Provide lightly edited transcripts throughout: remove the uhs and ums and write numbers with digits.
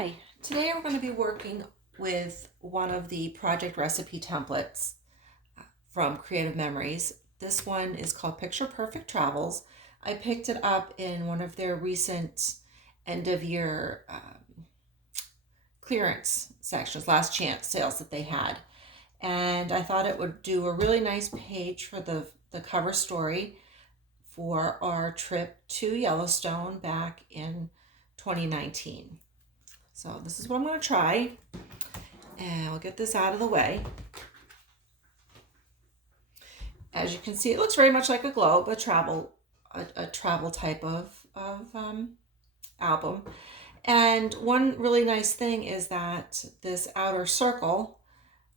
Hi, today we're going to be working with one of the project recipe templates from Creative Memories. This one is called Picture Perfect Travels. I picked it up in one of their recent end of year clearance sections, last chance sales that they had. And I thought it would do a really nice page for the cover story for our trip to Yellowstone back in 2019. So this is what I'm going to try, and I'll get this out of the way. As you can see, it looks very much like a globe, a travel type of album. And one really nice thing is that this outer circle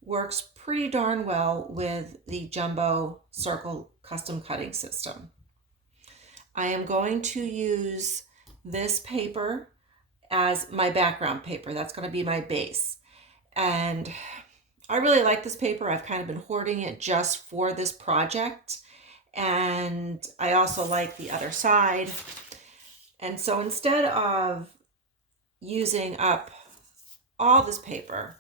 works pretty darn well with the Jumbo Circle custom cutting system. I am going to use this paper as my background paper. That's going to be my base. And I really like this paper. I've kind of been hoarding it just for this project. And I also like the other side. And so instead of using up all this paper,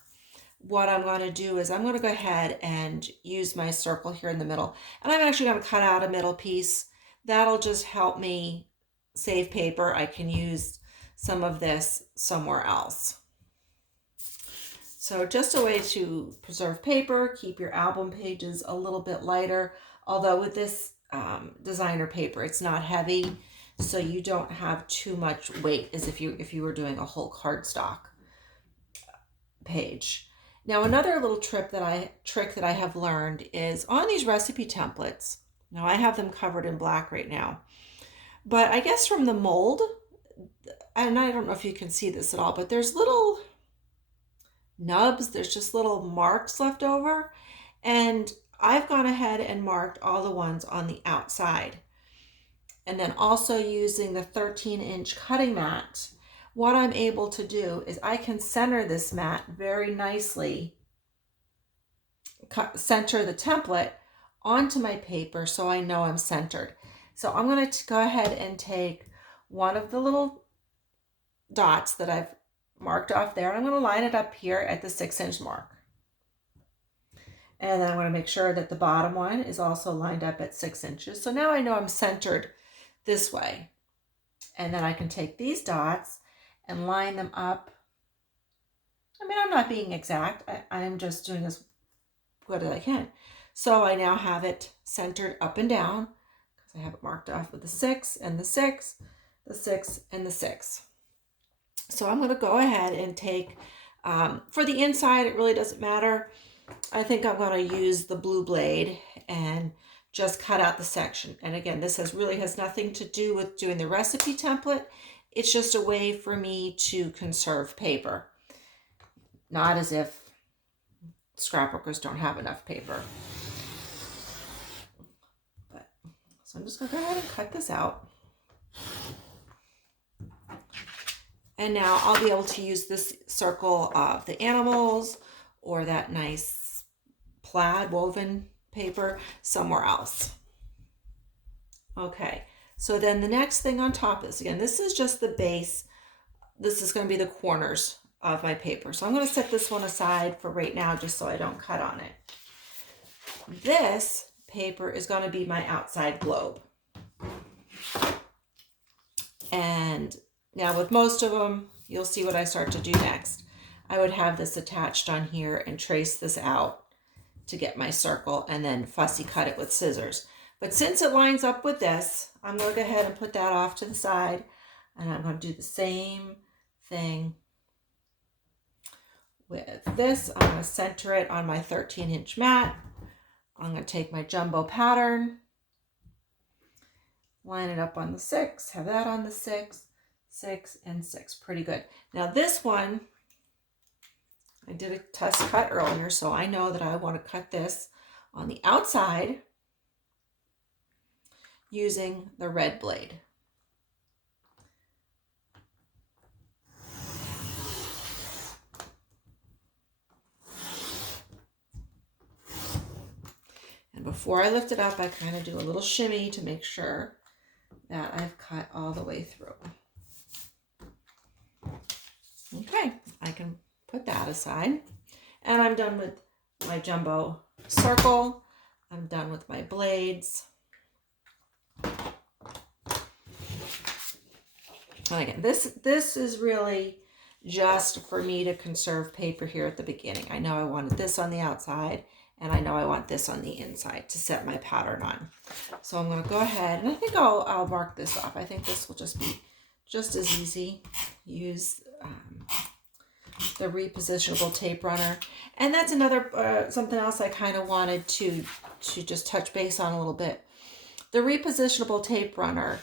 what I'm going to do is I'm going to go ahead and use my circle here in the middle. And I'm actually going to cut out a middle piece. That'll just help me save paper. I can use some of this somewhere else. So just a way to preserve paper, keep your album pages a little bit lighter. Although with this designer paper, it's not heavy, so you don't have too much weight as if you were doing a whole cardstock page. Now another little trick that I have learned is on these recipe templates. Now I have them covered in black right now, but I guess from the mold, and I don't know if you can see this at all, but there's little nubs, there's just little marks left over. And I've gone ahead and marked all the ones on the outside. And then also using the 13-inch cutting mat, what I'm able to do is I can center this mat very nicely, center the template onto my paper so I know I'm centered. So I'm going to go ahead and take one of the little dots that I've marked off there, and I'm going to line it up here at the 6-inch mark. And then I'm going to make sure that the bottom one is also lined up at 6 inches. So now I know I'm centered this way. And then I can take these dots and line them up. I mean, I'm not being exact. I'm just doing as good as I can. So I now have it centered up and down because I have it marked off with the 6 and the 6, the 6 and the 6. So I'm going to go ahead and take, for the inside, it really doesn't matter. I think I'm going to use the blue blade and just cut out the section. And again, this really has nothing to do with doing the recipe template. It's just a way for me to conserve paper. Not as if scrapbookers don't have enough paper. So I'm just going to go ahead and cut this out. And now I'll be able to use this circle of the animals or that nice plaid woven paper somewhere else. Okay, so then the next thing on top is, again, this is just the base. This is going to be the corners of my paper. So I'm going to set this one aside for right now just so I don't cut on it. This paper is going to be my outside globe. And now with most of them, you'll see what I start to do next. I would have this attached on here and trace this out to get my circle and then fussy cut it with scissors. But since it lines up with this, I'm going to go ahead and put that off to the side. And I'm going to do the same thing with this. I'm going to center it on my 13-inch mat. I'm going to take my jumbo pattern, line it up on the 6, have that on the 6, 6, and 6. Pretty good. Now this one, I did a test cut earlier, so I know that I want to cut this on the outside using the red blade. And before I lift it up, I kind of do a little shimmy to make sure that I've cut all the way through. Okay, can put that aside. And I'm done with my jumbo circle. I'm done with my blades. And again, this is really just for me to conserve paper here at the beginning. I know I wanted this on the outside, and I know I want this on the inside to set my pattern on. So I'm going to go ahead, and I think I'll mark this off. I think this will just be just as easy. Use the repositionable tape runner. And that's another, something else I kind of wanted to just touch base on a little bit. The repositionable tape runner,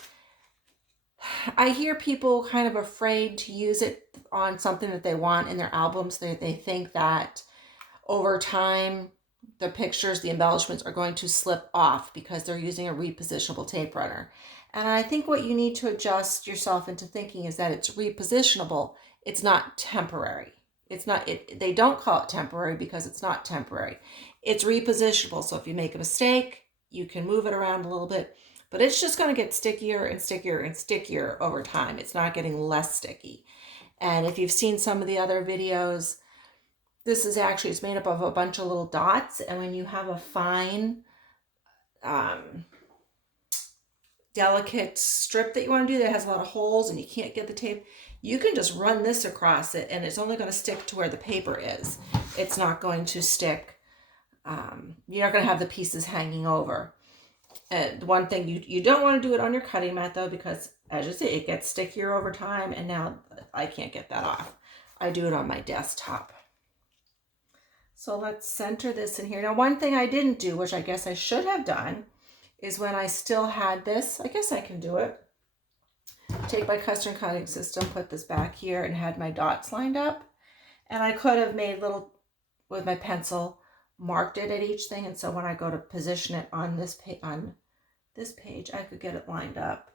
I hear people kind of afraid to use it on something that they want in their albums. They think that over time, the pictures, the embellishments are going to slip off because they're using a repositionable tape runner. And I think what you need to adjust yourself into thinking is that it's repositionable. It's not temporary. It's not, they don't call it temporary because it's not temporary. It's repositionable. So if you make a mistake, you can move it around a little bit, but it's just going to get stickier and stickier and stickier over time. It's not getting less sticky. And if you've seen some of the other videos, this is actually, it's made up of a bunch of little dots. And when you have a fine, delicate strip that you want to do that has a lot of holes and you can't get the tape, you can just run this across it and it's only going to stick to where the paper is. It's not going to stick. You're not going to have the pieces hanging over. One thing, you don't want to do it on your cutting mat though, because as you see, it gets stickier over time, and now I can't get that off. I do it on my desktop. So let's center this in here. Now, one thing I didn't do, which I guess I should have done, is when I still had this, I guess I can do it. Take my custom cutting system, put this back here, and had my dots lined up. And I could have made little, with my pencil, marked it at each thing. And so when I go to position it on this page, I could get it lined up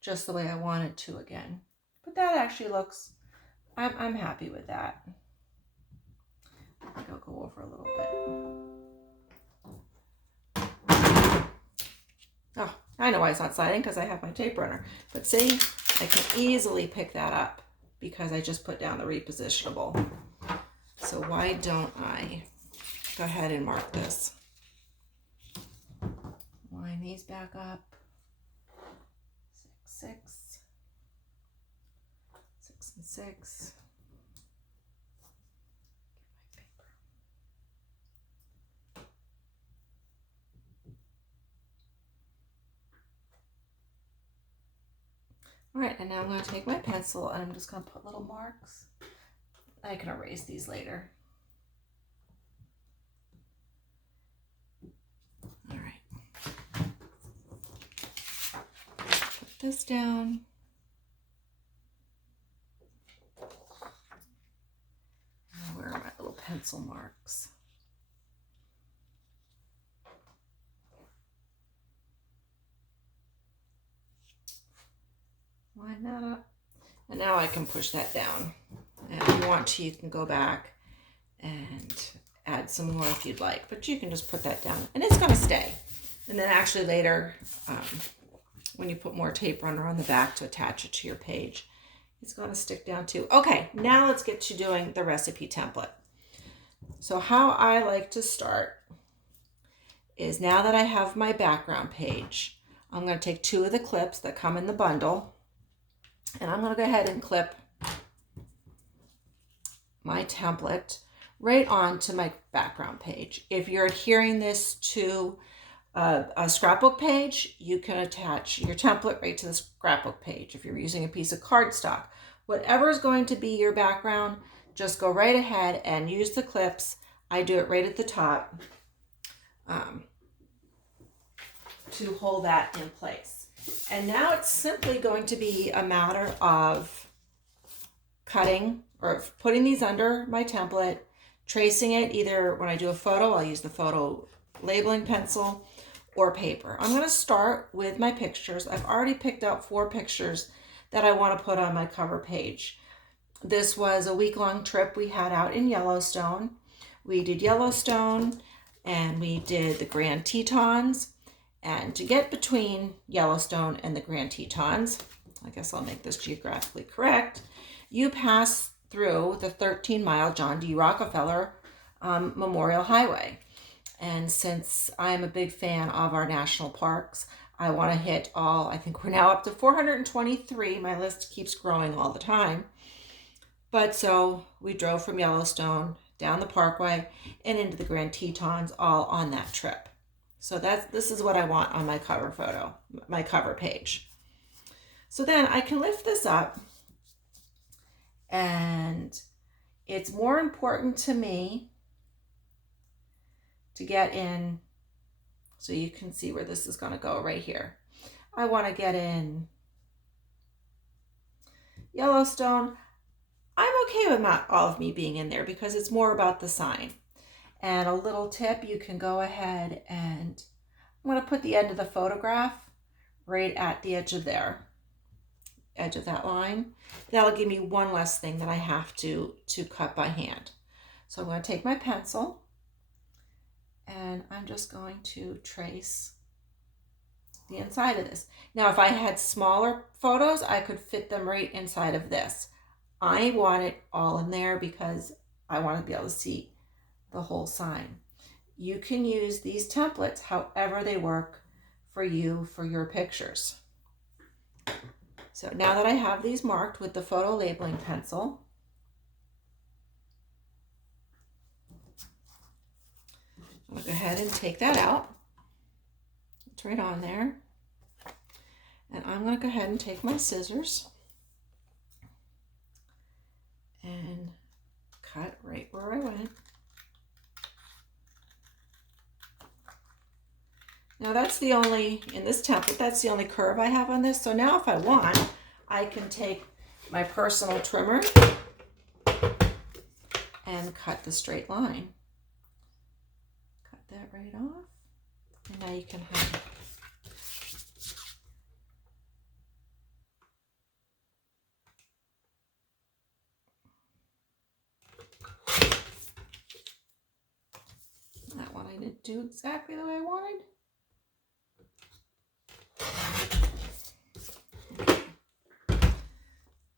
just the way I wanted to again. But that actually looks, I'm happy with that. I think I'll go over a little bit. Oh, I know why it's not sliding, because I have my tape runner. But see, I can easily pick that up because I just put down the repositionable. So why don't I go ahead and mark this? Line these back up. 6, 6, 6 and 6. All right, and now I'm going to take my pencil and I'm just going to put little marks. I can erase these later. All right. Put this down. Where are my little pencil marks? Line that up. And now I can push that down. And if you want to, you can go back and add some more if you'd like. But you can just put that down. And it's going to stay. And then actually later, when you put more tape runner on the back to attach it to your page, it's going to stick down too. Okay, now let's get to doing the recipe template. So how I like to start is, now that I have my background page, I'm going to take 2 of the clips that come in the bundle. And I'm going to go ahead and clip my template right onto my background page. If you're adhering this to a scrapbook page, you can attach your template right to the scrapbook page. If you're using a piece of cardstock, whatever is going to be your background, just go right ahead and use the clips. I do it right at the top to hold that in place. And now it's simply going to be a matter of cutting or putting these under my template, tracing it. Either when I do a photo, I'll use the photo labeling pencil or paper. I'm going to start with my pictures. I've already picked out 4 pictures that I want to put on my cover page. This was a week-long trip we had out in Yellowstone. We did Yellowstone and we did the Grand Tetons. And to get between Yellowstone and the Grand Tetons, I guess I'll make this geographically correct, you pass through the 13-mile John D. Rockefeller Memorial Highway. And since I'm a big fan of our national parks, I want to hit all. I think we're now up to 423. My list keeps growing all the time. But so we drove from Yellowstone down the Parkway and into the Grand Tetons all on that trip. So this is what I want on my cover photo, my cover page. So then I can lift this up, and it's more important to me to get in, so you can see where this is going to go right here. I want to get in Yellowstone. I'm okay with not all of me being in there because it's more about the sign. And a little tip, you can go ahead and I'm going to put the end of the photograph right at the edge of that line. That'll give me one less thing that I have to cut by hand. So I'm going to take my pencil and I'm just going to trace the inside of this. Now, if I had smaller photos, I could fit them right inside of this. I want it all in there because I want to be able to see the whole sign. You can use these templates however they work for you for your pictures. So now that I have these marked with the photo labeling pencil, I'm going to go ahead and take that out. It's right on there. And I'm going to go ahead and take my scissors and cut right where I went. Now that's the only, in this template, that's the only curve I have on this. So now if I want, I can take my personal trimmer and cut the straight line. Cut that right off. And now you can have that one. I didn't do exactly the way I wanted.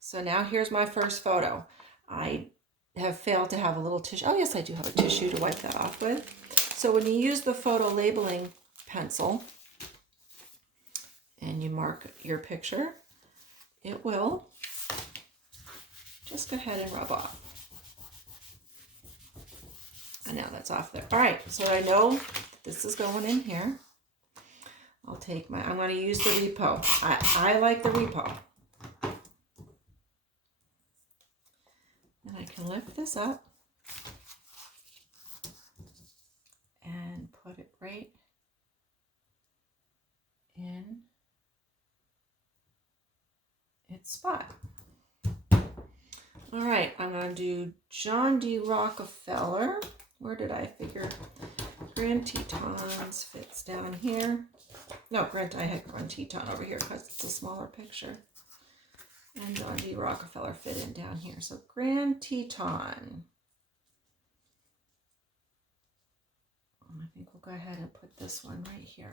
So now here's my first photo. I have failed to have a little tissue. Oh yes, I do have a tissue to wipe that off with. So when you use the photo labeling pencil and you mark your picture, it will just go ahead and rub off. And now that's off there. All right, so I know this is going in here. I'll take I'm going to use the repo. I like the repo. And I can lift this up and put it right in its spot. All right, I'm going to do John D. Rockefeller. Where did I figure? Grand Tetons fits down here. No, I had Grand Teton over here because it's a smaller picture. And John D. Rockefeller fit in down here. So Grand Teton. I think we'll go ahead and put this one right here.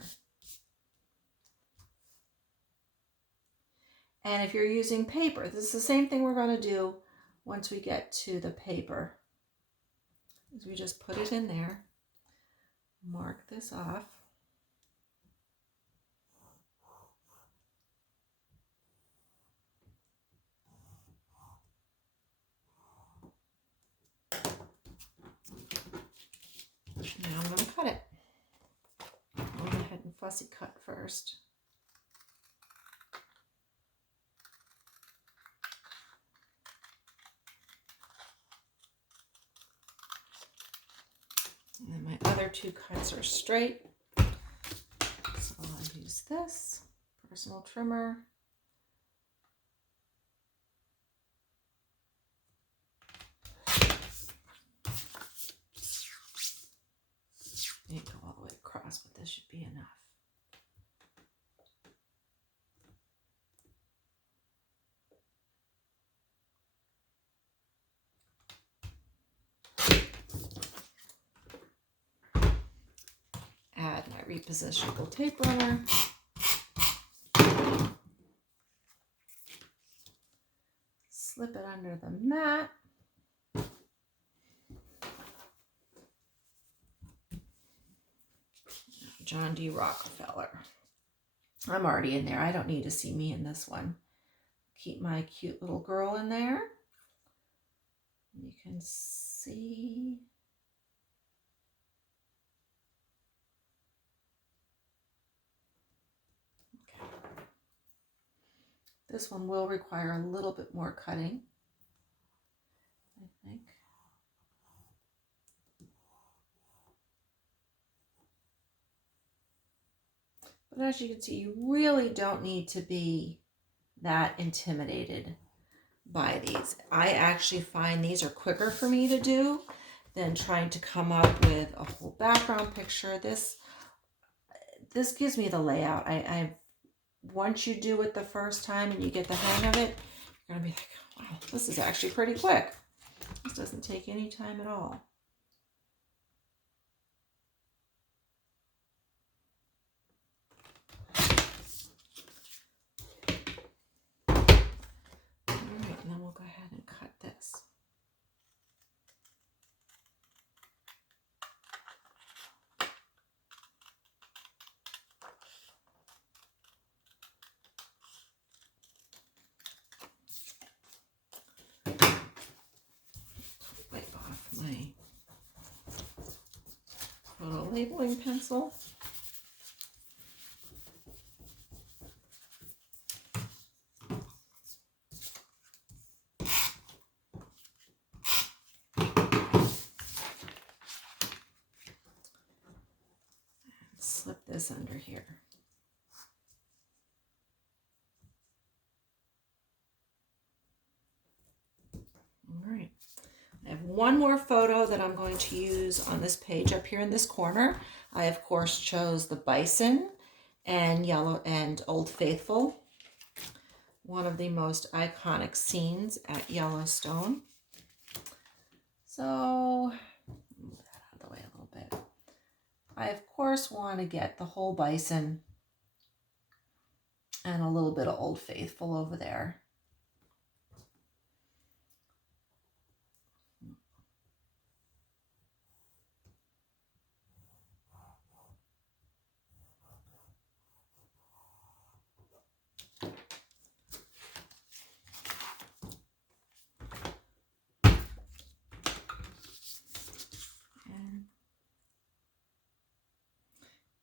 And if you're using paper, this is the same thing we're going to do once we get to the paper. Is we just put it in there, mark this off. Now I'm going to cut it. I'll go ahead and fussy cut first. And then my other two cuts are straight. So I'll use this personal trimmer. Need to go all the way across, but this should be enough. Add my repositionable tape runner. Slip it under the mat. John D. Rockefeller. I'm already in there. I don't need to see me in this one. Keep my cute little girl in there. You can see. Okay. This one will require a little bit more cutting, I think. But as you can see, you really don't need to be that intimidated by these. I actually find these are quicker for me to do than trying to come up with a whole background picture. This gives me the layout. I once you do it the first time and you get the hang of it, you're gonna be like, wow, this is actually pretty quick. This doesn't take any time at all. And then we'll go ahead and cut this. Wipe off my photo labeling pencil. Slip this under here. All right. I have one more photo that I'm going to use on this page up here in this corner. I, of course, chose the bison and yellow and Old Faithful, one of the most iconic scenes at Yellowstone. So, move that out of the way a little bit. I, of course, want to get the whole bison and a little bit of Old Faithful over there.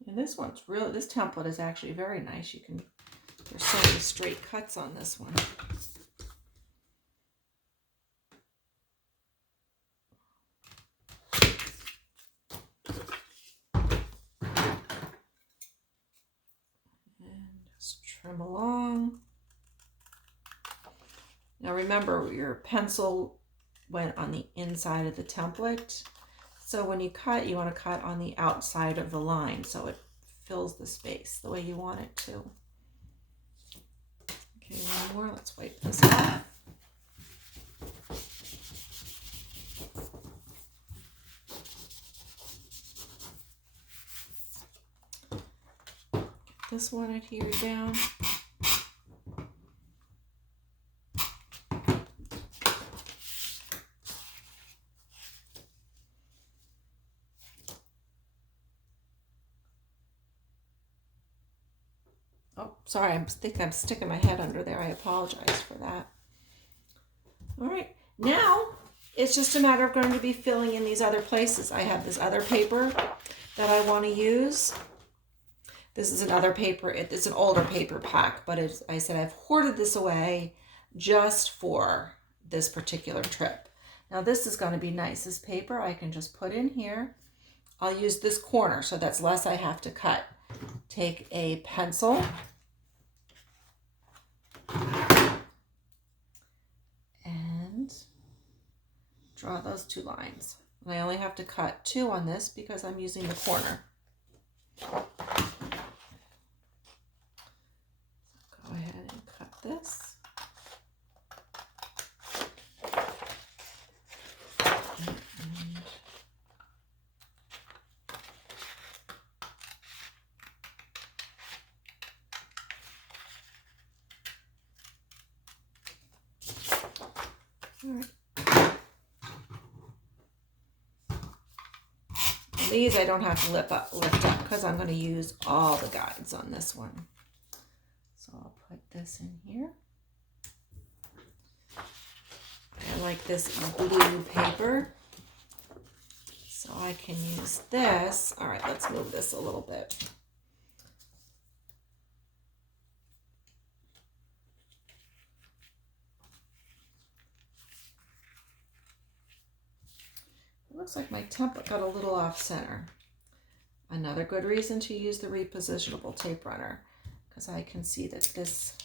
And this one's really, this template is actually very nice. You can, there's so many straight cuts on this one. And just trim along. Now remember, your pencil went on the inside of the template. So when you cut, you want to cut on the outside of the line so it fills the space the way you want it to. Okay, one more. Let's wipe this off. Get this one adhered down. Oh, sorry, I think I'm sticking my head under there. I apologize for that. All right, now it's just a matter of going to be filling in these other places. I have this other paper that I want to use. This is another paper. It's an older paper pack, but I said I've hoarded this away just for this particular trip. Now this is going to be nice. This paper I can just put in here. I'll use this corner, so that's less I have to cut. Take a pencil and draw those two lines. And I only have to cut two on this because I'm using the corner. Go ahead and cut this. All right. These I don't have to lift up because I'm going to use all the guides on this one. So I'll put this in here. I like this blue paper, so I can use this. All right, let's move this a little bit. It looks like my template got a little off center. Another good reason to use the repositionable tape runner, because I can see that this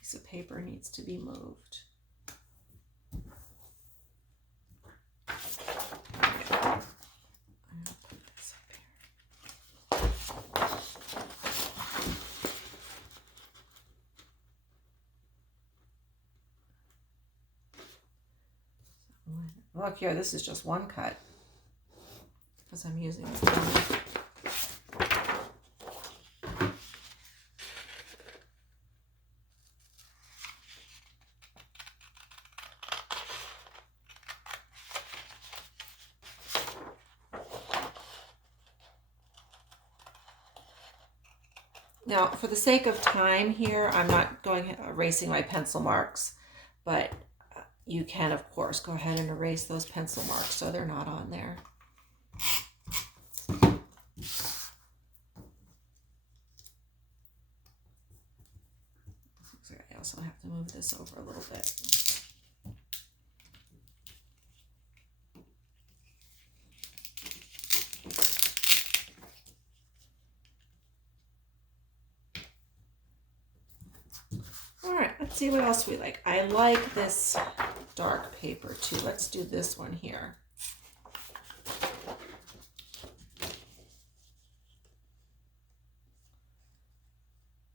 piece of paper needs to be moved. Look here, this is just one cut because I'm using it. Now, for the sake of time here, I'm not going erasing my pencil marks, but you can, of course, go ahead and erase those pencil marks so they're not on there. I also have to move this over a little bit. All right, let's see what else we like. I like this dark paper too. Let's do this one here.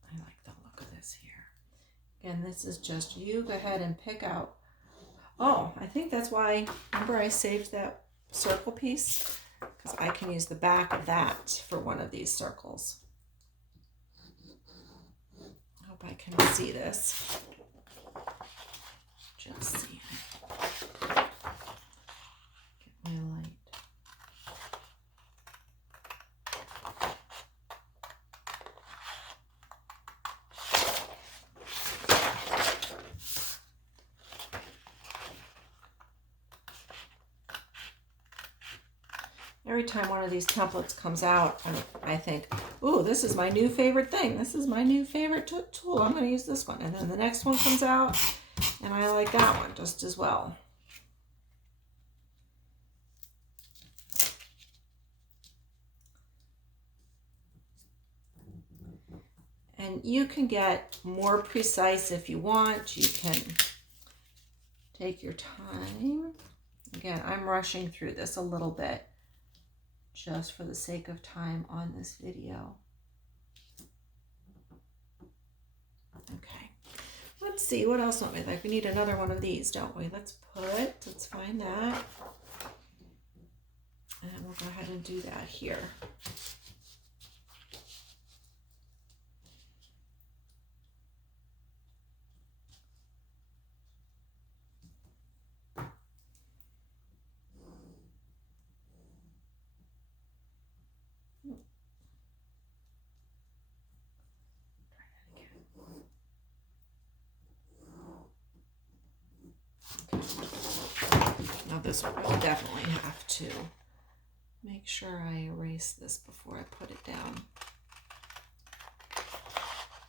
I like the look of this here. Again, this is just you go ahead and pick out. Oh, I think that's why, remember I saved that circle piece? Because I can use the back of that for one of these circles. I hope I can see this. Just see it. Get my light. Every time one of these templates comes out, I think, ooh, this is my new favorite thing. This is my new favorite tool. I'm going to use this one. And then the next one comes out, and I like that one just as well. And you can get more precise if you want. You can take your time. Again, I'm rushing through this a little bit, just for the sake of time on this video. Okay, let's see, what else don't we like? We need another one of these, don't we? Let's find that. And we'll go ahead and do that here. Now this one, I definitely have to make sure I erase this before I put it down.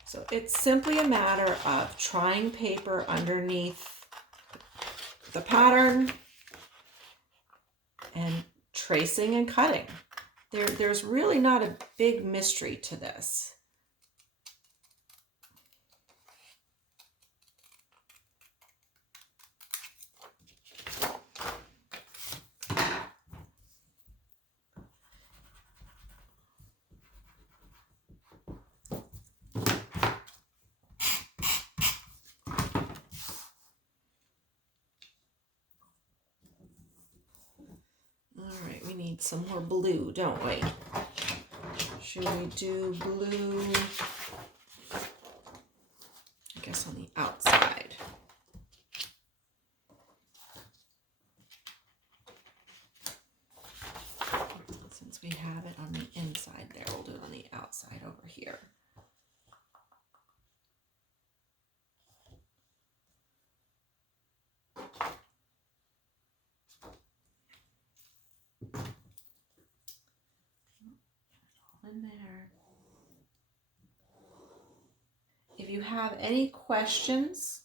So it's simply a matter of trying paper underneath the pattern and tracing and cutting. There's really not a big mystery to this. We need some more blue, don't we? Should we do blue, I guess, on the outside? Since we have it on the inside there, we'll do outside over here. In there. If you have any questions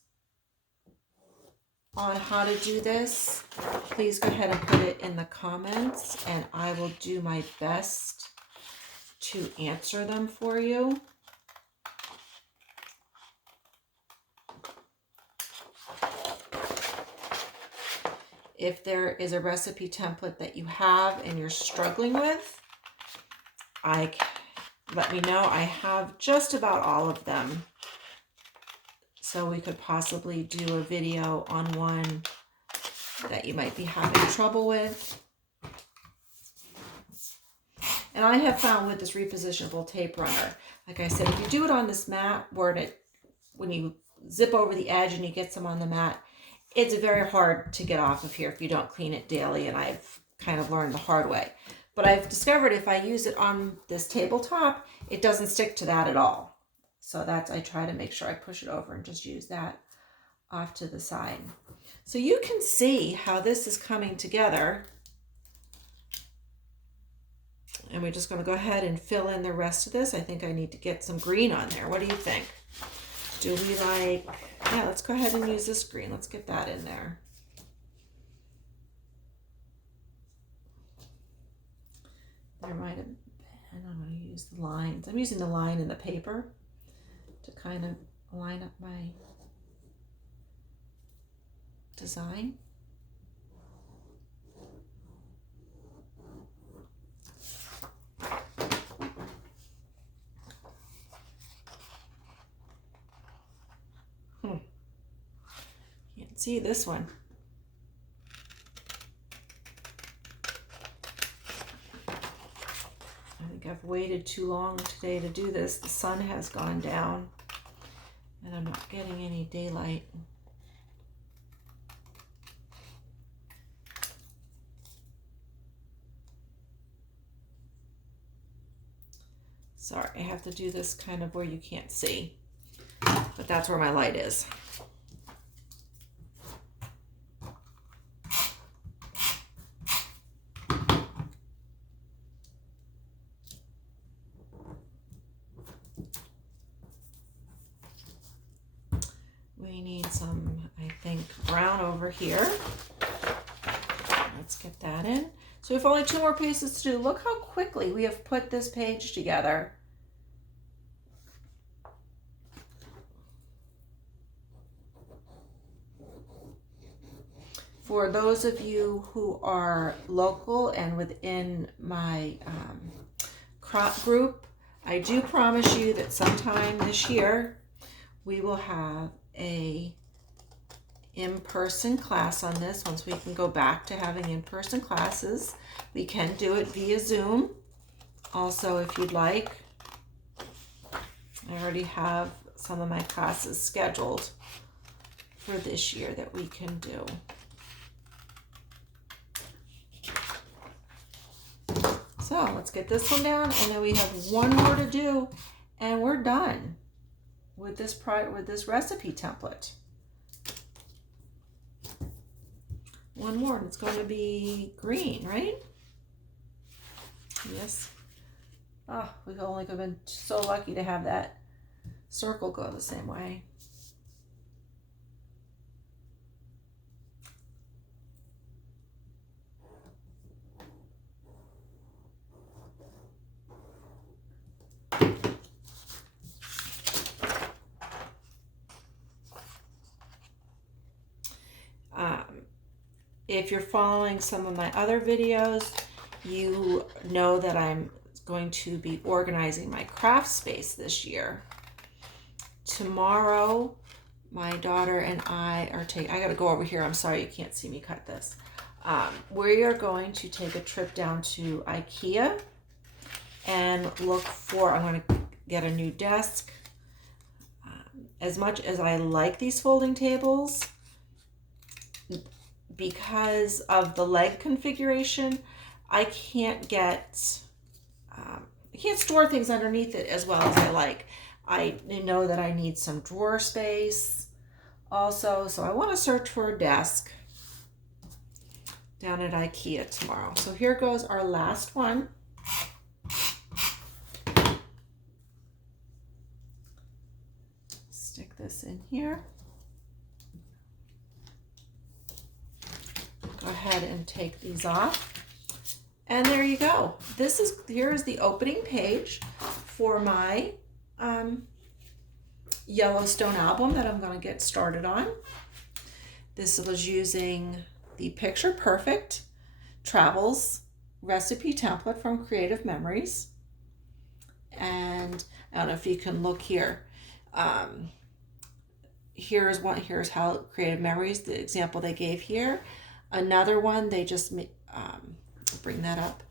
on how to do this, please go ahead and put it in the comments and I will do my best to answer them for you. If there is a recipe template that you have and you're struggling with, let me know. I have just about all of them. So we could possibly do a video on one that you might be having trouble with. And I have found with this repositionable tape runner, like I said, if you do it on this mat where when you zip over the edge and you get some on the mat, it's very hard to get off of here if you don't clean it daily, and I've kind of learned the hard way. But I've discovered if I use it on this tabletop, it doesn't stick to that at all. So I try to make sure I push it over and just use that off to the side. So you can see how this is coming together. And we're just going to go ahead and fill in the rest of this. I think I need to get some green on there. What do you think? Do we like, yeah, let's go ahead and use this green. Let's get that in there. There might have been, I'm going to use the lines. I'm using the line in the paper to kind of line up my design. Can't see this one. I think I've waited too long today to do this. The sun has gone down and I'm not getting any daylight. Sorry, I have to do this kind of where you can't see, but that's where my light is. We need some, I think, brown over here. Let's get that in. So we have only 2 more pieces to do. Look how quickly we have put this page together. For those of you who are local and within my crop group, I do promise you that sometime this year we will have a in-person class on this. Once we can go back to having in-person classes, we can do it via Zoom. Also, if you'd like, I already have some of my classes scheduled for this year that we can do. So let's get this one down, and then we have one more to do, and we're done with this recipe template. One more, and it's going to be green, right? Yes. Oh, we've only been so lucky to have that circle go the same way. If you're following some of my other videos, you know that I'm going to be organizing my craft space this year. Tomorrow, my daughter and I are I gotta go over here. I'm sorry you can't see me cut this. We are going to take a trip down to IKEA and look for, I'm going to get a new desk. As much as I like these folding tables, because of the leg configuration, I can't get, I can't store things underneath it as well as I like. I know that I need some drawer space also, so I want to search for a desk down at IKEA tomorrow. So here goes our last one. Stick this in here. Go ahead and take these off. And there you go. Here is the opening page for my Yellowstone album that I'm going to get started on. This was using the Picture Perfect Travels recipe template from Creative Memories. And I don't know if you can look here. Here's how Creative Memories, the example they gave here. Another one, they just bring that up.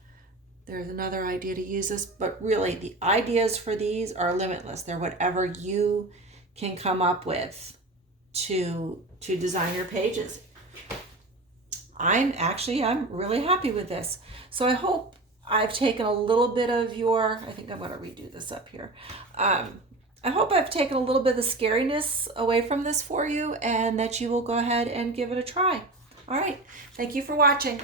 There's another idea to use this, but really the ideas for these are limitless. They're whatever you can come up with to design your pages. I'm really happy with this. So I hope I've taken a little bit of I think I'm going to redo this up here. I hope I've taken a little bit of the scariness away from this for you, and that you will go ahead and give it a try. All right. Thank you for watching.